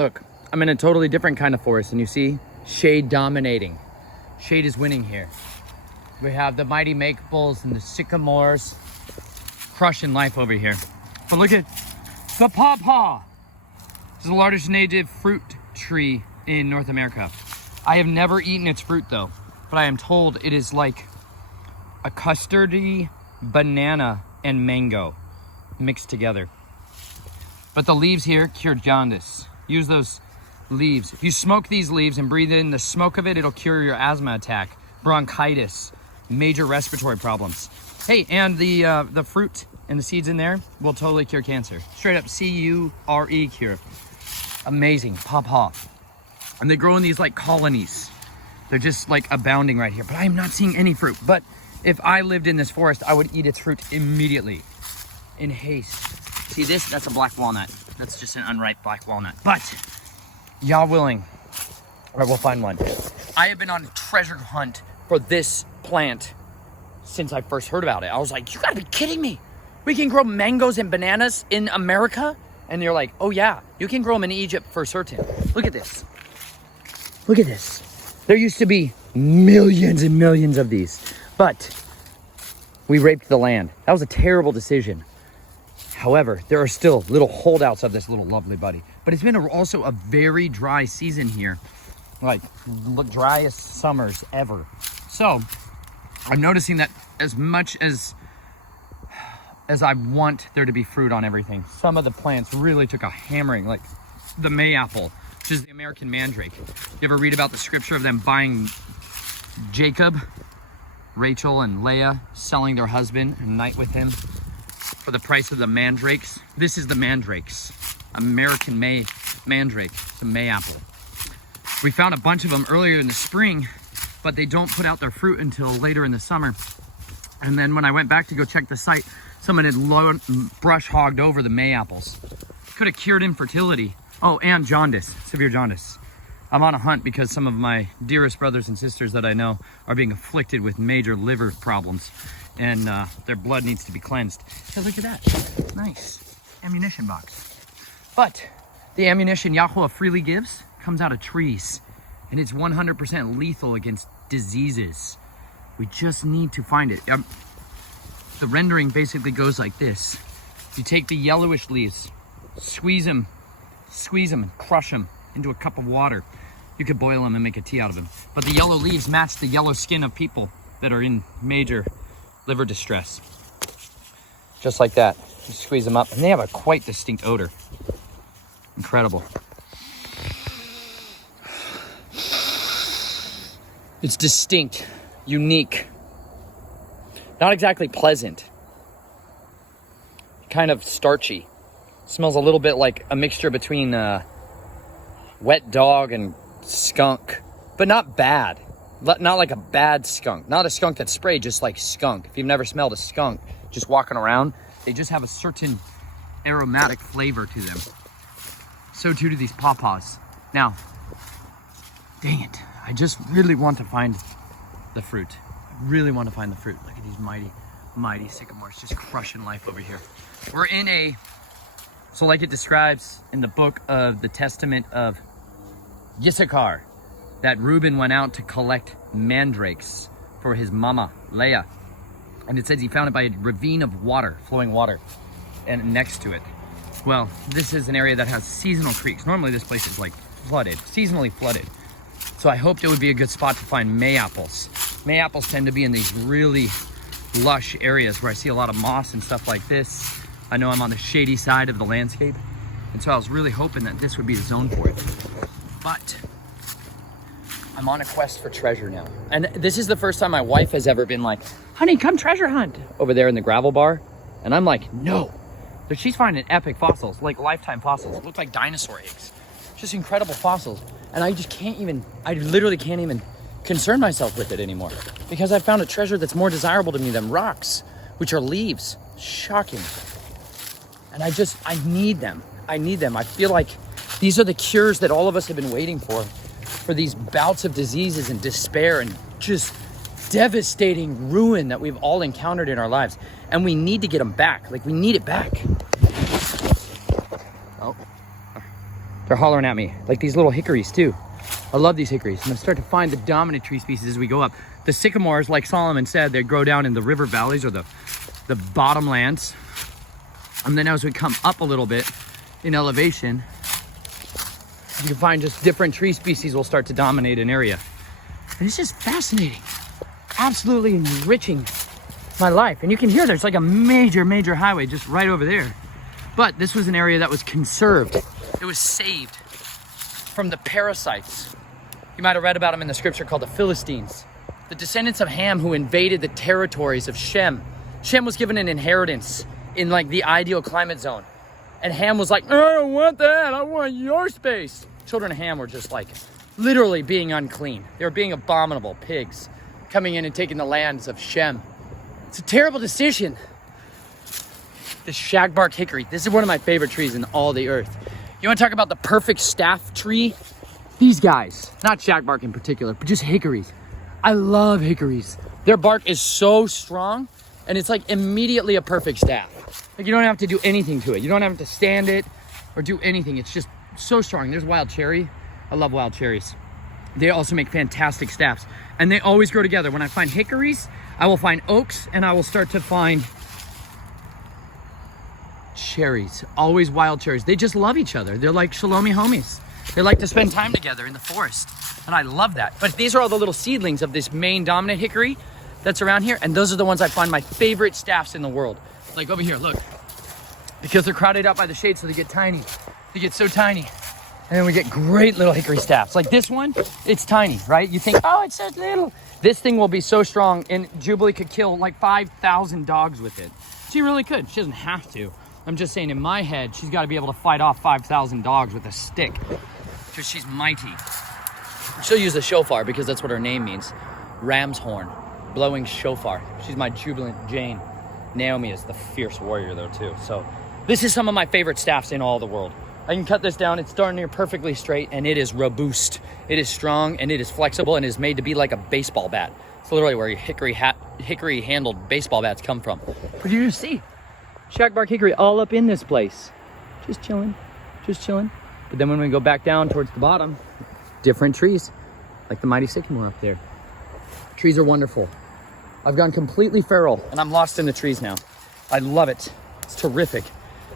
Look, I'm in a totally different kind of forest, and you see shade dominating. Shade is winning here. We have the mighty maples and the sycamores crushing life over here. But look at the PawPaw. This is the largest native fruit tree in North America. I have never eaten its fruit though, but I am told it is like a custardy banana and mango mixed together. But the leaves here cure jaundice. Use those leaves. If you smoke these leaves and breathe in the smoke of it, it'll cure your asthma attack, bronchitis, major respiratory problems. Hey, and the fruit and the seeds in there will totally cure cancer. Straight up C-U-R-E cure. Amazing, PawPaw. And they grow in these like colonies. They're just like abounding right here, but I am not seeing any fruit. But if I lived in this forest, I would eat its fruit immediately, in haste. See this? That's a black walnut. That's just an unripe black walnut. But, y'all willing, all right, we'll find one. I have been on a treasure hunt for this plant since I first heard about it. I was like, you gotta be kidding me. We can grow mangoes and bananas in America? And they're like, oh yeah, you can grow them in Egypt for certain. Look at this. Look at this. There used to be millions and millions of these, but we raped the land. That was a terrible decision. However, there are still little holdouts of this little lovely buddy. But it's been also a very dry season here. Like, the driest summers ever. So, I'm noticing that as much as I want there to be fruit on everything, some of the plants really took a hammering, like the mayapple, which is the American mandrake. You ever read about the scripture of them buying Jacob, Rachel, and Leah, selling their husband and night with him for the price of the mandrakes? This is the mandrakes, American mandrake, it's a mayapple. We found a bunch of them earlier in the spring, but they don't put out their fruit until later in the summer. And then when I went back to go check the site, someone had brush hogged over the mayaples. Could have cured infertility. Oh, and jaundice, severe jaundice. I'm on a hunt because some of my dearest brothers and sisters that I know are being afflicted with major liver problems, and their blood needs to be cleansed. So look at that, nice ammunition box. But the ammunition Yahweh freely gives comes out of trees, and it's 100% lethal against diseases. We just need to find it. The rendering basically goes like this. You take the yellowish leaves, squeeze them, and crush them into a cup of water. You could boil them and make a tea out of them. But the yellow leaves match the yellow skin of people that are in major liver distress. Just like that. You squeeze them up, and they have a quite distinct odor. Incredible. It's distinct, unique, not exactly pleasant, kind of starchy. Smells a little bit like a mixture between wet dog and skunk, but not bad. Not like a bad skunk, not a skunk that's sprayed, just like skunk. If you've never smelled a skunk just walking around, they just have a certain aromatic flavor to them. So too do these PawPaws. Now, dang it, I just really want to find the fruit. I really want to find the fruit. Look at these mighty sycamores just crushing life over here. We're in so like it describes in the book of the Testament of Issachar, that Reuben went out to collect mandrakes for his mama, Leah. And it says he found it by a ravine of water, flowing water, and next to it. Well, this is an area that has seasonal creeks. Normally this place is like flooded, seasonally flooded. So I hoped it would be a good spot to find mayaples. Mayaples tend to be in these really lush areas where I see a lot of moss and stuff like this. I know I'm on the shady side of the landscape, and so I was really hoping that this would be the zone for it. But I'm on a quest for treasure now. And this is the first time my wife has ever been like, honey, come treasure hunt over there in the gravel bar. And I'm like, no. But she's finding epic fossils, like lifetime fossils. Look like dinosaur eggs. Just incredible fossils. And I literally can't even concern myself with it anymore, because I found a treasure that's more desirable to me than rocks, which are leaves. Shocking. And I need them. I need them. I feel like these are the cures that all of us have been waiting for these bouts of diseases and despair and just devastating ruin that we've all encountered in our lives. And we need to get them back. Like, we need it back. Oh, They're hollering at me, like these little hickories too. I love these hickories. I'm gonna start to find the dominant tree species as we go up. The sycamores, like Solomon said, they grow down in the river valleys or the bottomlands. And then as we come up a little bit in elevation, you can find just different tree species will start to dominate an area. And it's just fascinating, absolutely enriching my life. And you can hear there's like a major highway just right over there. But this was an area that was conserved. It was saved from the parasites. You might have read about them in the scripture called the Philistines, the descendants of Ham who invaded the territories of Shem. Shem was given an inheritance in like the ideal climate zone. And Ham was like, I don't want that, I want your space. Children of Ham were just like literally being unclean. They were being abominable pigs coming in and taking the lands of Shem. It's a terrible decision. This shagbark hickory, this is one of my favorite trees in all the earth. You want to talk about the perfect staff tree? These guys, not shagbark in particular, but just hickories. I love hickories. Their bark is so strong and it's like immediately a perfect staff. Like you don't have to do anything to it. You don't have to stand it or do anything. It's just so strong. There's wild cherry. I love wild cherries. They also make fantastic staffs and they always grow together. When I find hickories, I will find oaks and I will start to find cherries, always wild cherries. They just love each other. They're like Shalomi homies. They like to spend time together in the forest. And I love that. But these are all the little seedlings of this main dominant hickory that's around here. And those are the ones I find my favorite staffs in the world. Like over here, look. Because they're crowded out by the shade, so they get tiny. They get so tiny. And then we get great little hickory staffs. Like this one, it's tiny, right? You think, oh, it's so little. This thing will be so strong, and Jubilee could kill like 5,000 dogs with it. She really could. She doesn't have to. I'm just saying in my head, she's got to be able to fight off 5,000 dogs with a stick because she's mighty. She'll use a shofar because that's what her name means. Ram's horn, blowing shofar. She's my jubilant Jane. Naomi is the fierce warrior though too. So this is some of my favorite staffs in all the world. I can cut this down. It's darn near perfectly straight and it is robust. It is strong and it is flexible and is made to be like a baseball bat. It's literally where your hickory handled baseball bats come from. But you just see shagbark hickory all up in this place. Just chilling, just chilling. But then when we go back down towards the bottom, different trees, like the mighty sycamore up there. Trees are wonderful. I've gone completely feral and I'm lost in the trees now. I love it. It's terrific.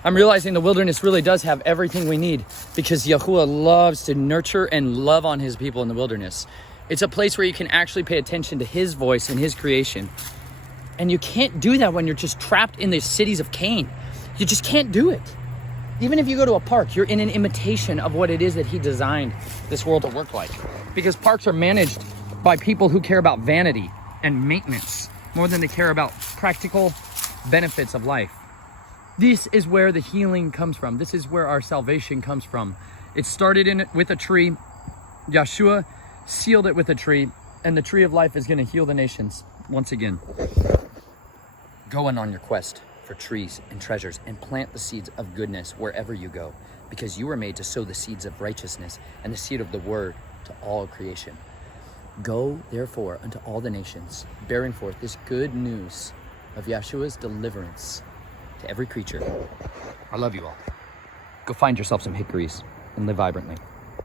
I'm realizing the wilderness really does have everything we need because Yahuwah loves to nurture and love on his people in the wilderness. It's a place where you can actually pay attention to his voice and his creation. And you can't do that when you're just trapped in the cities of Cain. You just can't do it. Even if you go to a park, you're in an imitation of what it is that he designed this world to work like. Because parks are managed by people who care about vanity and maintenance more than they care about practical benefits of life. This is where the healing comes from. This is where our salvation comes from. It started with a tree. Yeshua sealed it with a tree, and the tree of life is going to heal the nations once again. Go on your quest for trees and treasures and plant the seeds of goodness wherever you go, because you were made to sow the seeds of righteousness and the seed of the word to all creation. Go, therefore, unto all the nations, bearing forth this good news of Yeshua's deliverance to every creature. I love you all. Go find yourself some hickories and live vibrantly.